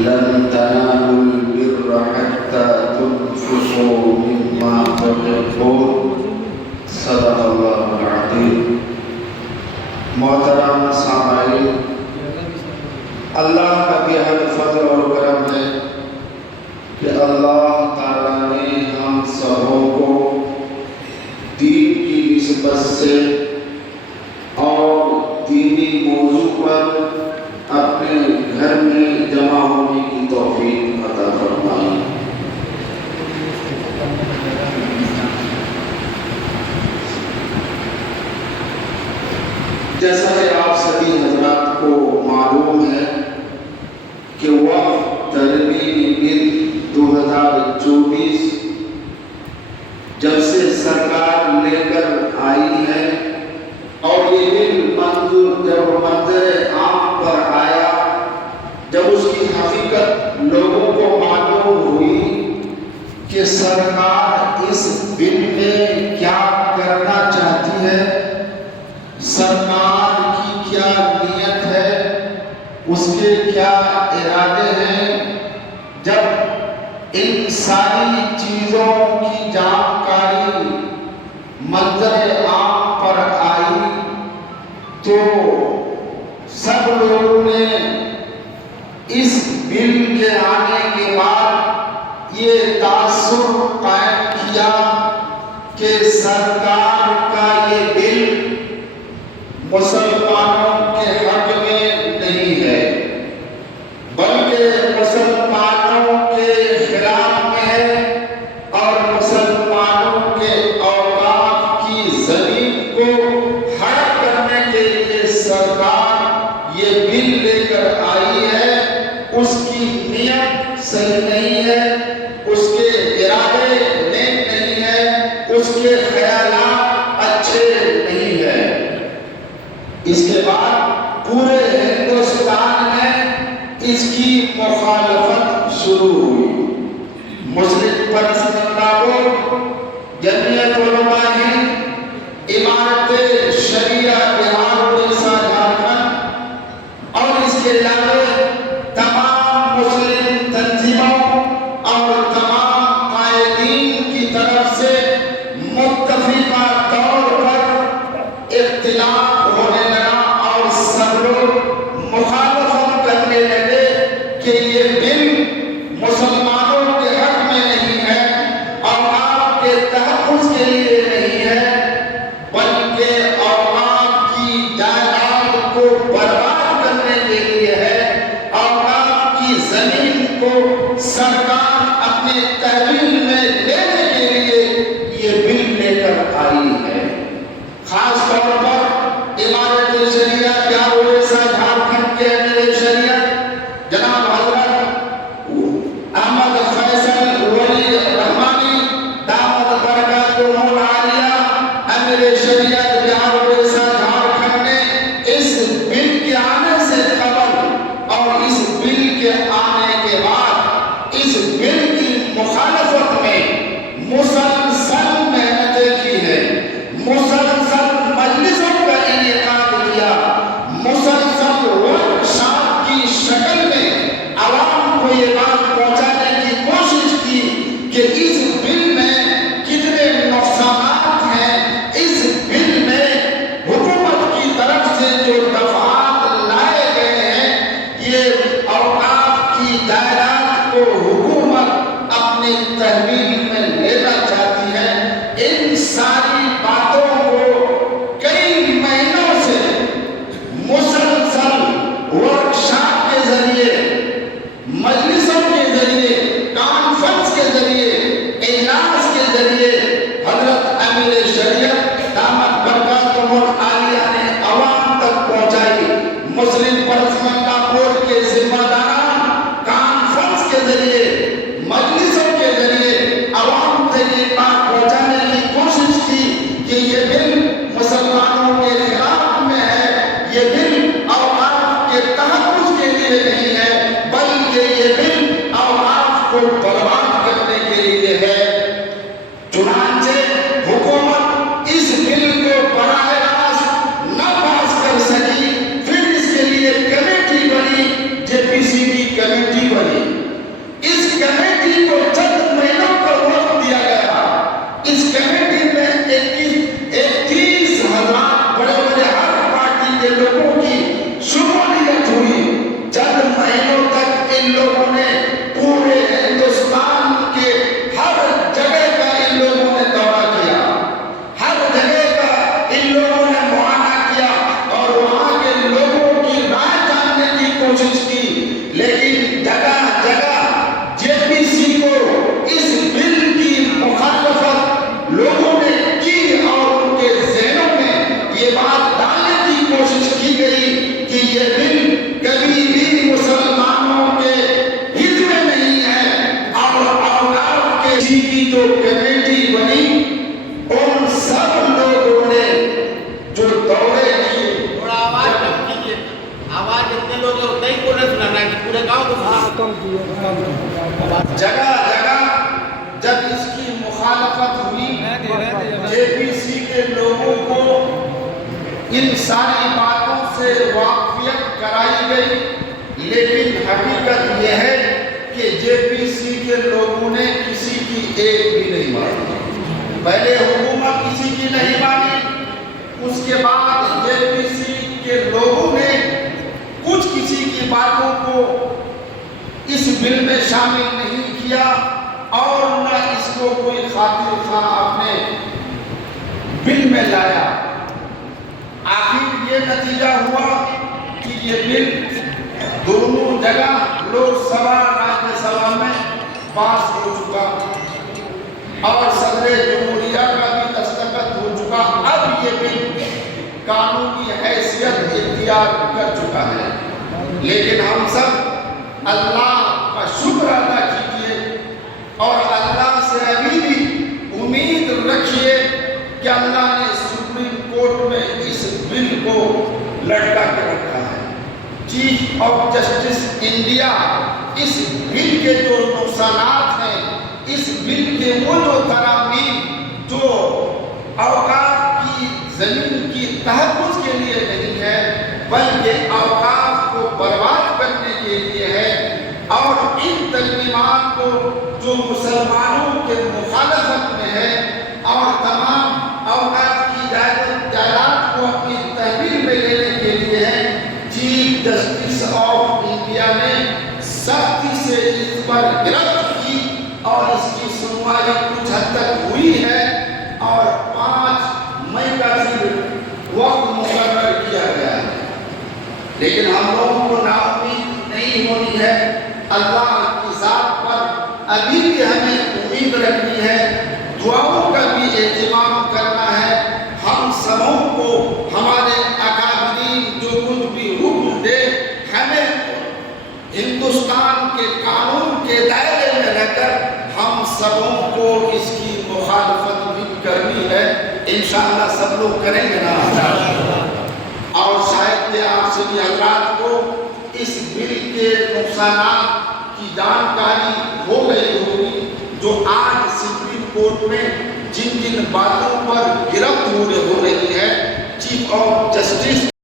لن تنالوا البر حتى تنفقوا مما تحبون صدق اللہ العظیم۔ محترم سامعین، اللہ کا بےحد فضل اور کرم ہے کہ اللہ تعالیٰ نے ہم سبوں کو دین کی نسبت سے اور دینی موضوع پر اپنے گھر میں جمع ہونے کی توفیق عطا فرمائی۔ جیسا کہ آپ سبھی حضرات کو معلوم ہے کہ وقف ترمیم بل 2024 جب سے سرکار لے کر آئی ہے اور یہ بل منظور جب منظر عام پر آیا، جب اس کی حقیقت لوگوں کو معلوم ہوئی کہ سرکار اس بل میں کیا کرنا چاہتی ہے، سرکار کی کیا نیت ہے، اس کے کیا ارادے ہیں، جب ان ساری چیزوں کی جانکاری منظر عام پر آئی تو سب لوگوں نے اس بل کے آنے کے بعد یہ تاثر قائم کیا کہ سرکار کا یہ بل مسلمانوں کے حق میں نہیں ہے بلکہ مسلمانوں کے خلاف میں ہے، اور مسلمانوں کے اوقاف کی زمین کو ہڑپ کرنے کے لیے سرکار یہ بل لے کر آئی ہے۔ اس کی نیت صحیح نہیں ہے، اس کے ارادے نیک نہیں ہے، اس کے خیالات اچھے نہیں ہیں۔ اس کے بعد پورے ہندوستان میں اس کی مخالفت شروع ہوئی۔ مسلم پرست بورڈ، جمعیت علماء ہند، امارت شریعہ بہار اڑیسہ جھارکھنڈ اور اس کے علاوہ تمام مسلم تنظیموں اور تمام قائدین کی طرف سے متفقہ طور پر اختلاف ہونے لگا اور سب لوگ مخالفت کرنے لگے کہ یہ بل مسلمانوں کے حق میں نہیں ہے، اوقاف کے تحفظ کے لیے نہیں ہے، بلکہ اوقاف کی جائیداد کو برباد کرنے کے لیے ہے، اوقاف کی زمین کو سرکار اپنے تحویل میں لینے کے لیے یہ بل لے کر آئی ہے۔ خاص طور پر امارت شریعہ بہار اڑیسہ جھارکھنڈ کے امیر شریعت جناب حضرت احمد فیصل ولی رحمانی دامت برکاتہ العالیہ امیر شریعت بہار اڑیسہ جھارکھنڈ نے اس بل کے آنے سے قبل اور اس بل کے آنے کے بعد اس بل کی مخالفت میں مسلسل محنتیں کی ہیں، مسلسل مجلسوں کا انعقاد کیا، مسلسل ورکشاپ کی شکل میں عوام کو یہ بات پہنچانے کی کوشش کی کہ اس بل میں کتنے نقصانات ہیں، اس بل میں حکومت کی طرف سے جو دفعات لائے گئے ہیں، یہ اوقاف کی جائیداد کو حکومت اپنی تحویل میں لینا چاہتی ہے۔ ان ساری باتوں کو کئی مہینوں سے مسلسل ورکشاپ کے ذریعے، مجلسوں کے ذریعے، کانفرنس کے ذریعے، اجلاس کے ذریعے حضرت امیر شریعت دامت برکاتہ العالیہ نے عوام تک پہنچائی۔ مسلم پرست بورڈ کے ذمہ داران کانفرنس کے ذریعے، مجلسوں کے ذریعے عوام تک یہ بات پہنچانے کی کوشش کی کہ یہ بل مسلمانوں کے خلاف میں ہے، یہ بل اوقاف کے تحفظ کے لیے نہیں ہے، بلکہ یہ بل اوقاف کو برباد کرنے کے لیے ہے۔ چنانچہ حکومت اس بل کو براہ راست نہ پاس کر سکی، پھر اس کے لیے کمیٹی بنی، JPCB کمیٹی بنی۔ جگہ جگہ جب اس کی مخالفت ہوئی، جے پی سی کے لوگوں کو ان ساری باتوں سے واقفیت کرائی گئی، لیکن حقیقت یہ ہے کہ جے پی سی کے لوگوں نے کسی کی ایک بھی نہیں مانی۔ پہلے حکومت کسی کی نہیں مانی، اس کے بعد جے پی سی کے لوگوں نے کچھ کسی کی باتوں کو اس بل میں شامل نہیں کیا اور نہ اس کو کوئی خاطر خواہ اپنے بل میں لایا۔ آخر یہ نتیجہ ہوا کہ یہ بل دونوں جگہ لوک سبھا راجیہ سبھا میں پاس ہو چکا اور صدر جمہوریہ کا بھی دستخط ہو چکا۔ اب یہ بل قانونی حیثیت اختیار کر چکا ہے، لیکن ہم سب اللہ کا شکر ادا کیجیے اور اللہ سے ابھی بھی امید رکھیے کہ اللہ نے سپریم کورٹ میں اس بل کو لٹکا کر رکھا ہے۔ چیف آف جسٹس انڈیا اس بل کے جو نقصانات ہیں، اس بل کے وہ جو ترامیم جو اوقاف کی زمین کی تحفظ کے لیے نہیں ہے بلکہ اوقاف کو برباد کرنے کے لیے ہے، اور ان ترمیمات کو جو مسلمانوں کے مخالفت میں ہے اور تمام اوقاف کی جائیداد کو اپنی تحویل میں لینے کے لیے ہے، چیف جسٹس آف انڈیا نے سختی سے اس پر گرفت کی اور اس کی سنوائی کچھ حد تک ہوئی ہے اور 5 مئی کا وقت مقرر کیا گیا ہے۔ لیکن ہم لوگوں کو نا امید نہیں ہونی ہے، اللہ کی ذات پر ابھی بھی ہمیں امید رکھنی ہے، دعاؤں کا بھی اہتمام کرنا ہے۔ ہم سبوں کو ہمارے اکابرین جو کچھ بھی حکم دے، ہمیں ہندوستان کے قانون کے دائرے میں رہ کر ہم سبوں کو اس کی مخالفت بھی کرنی ہے۔ انشاءاللہ سب لوگ کریں گے نا؟ اور شاید کہ آپ سے بھی حضرات کو اس بل کے نقصانات کی جانکاری ہو گئی ہوگی، جو آج سپریم کورٹ میں جن جن باتوں پر گرفت ہو رہی ہے، چیف آف جسٹس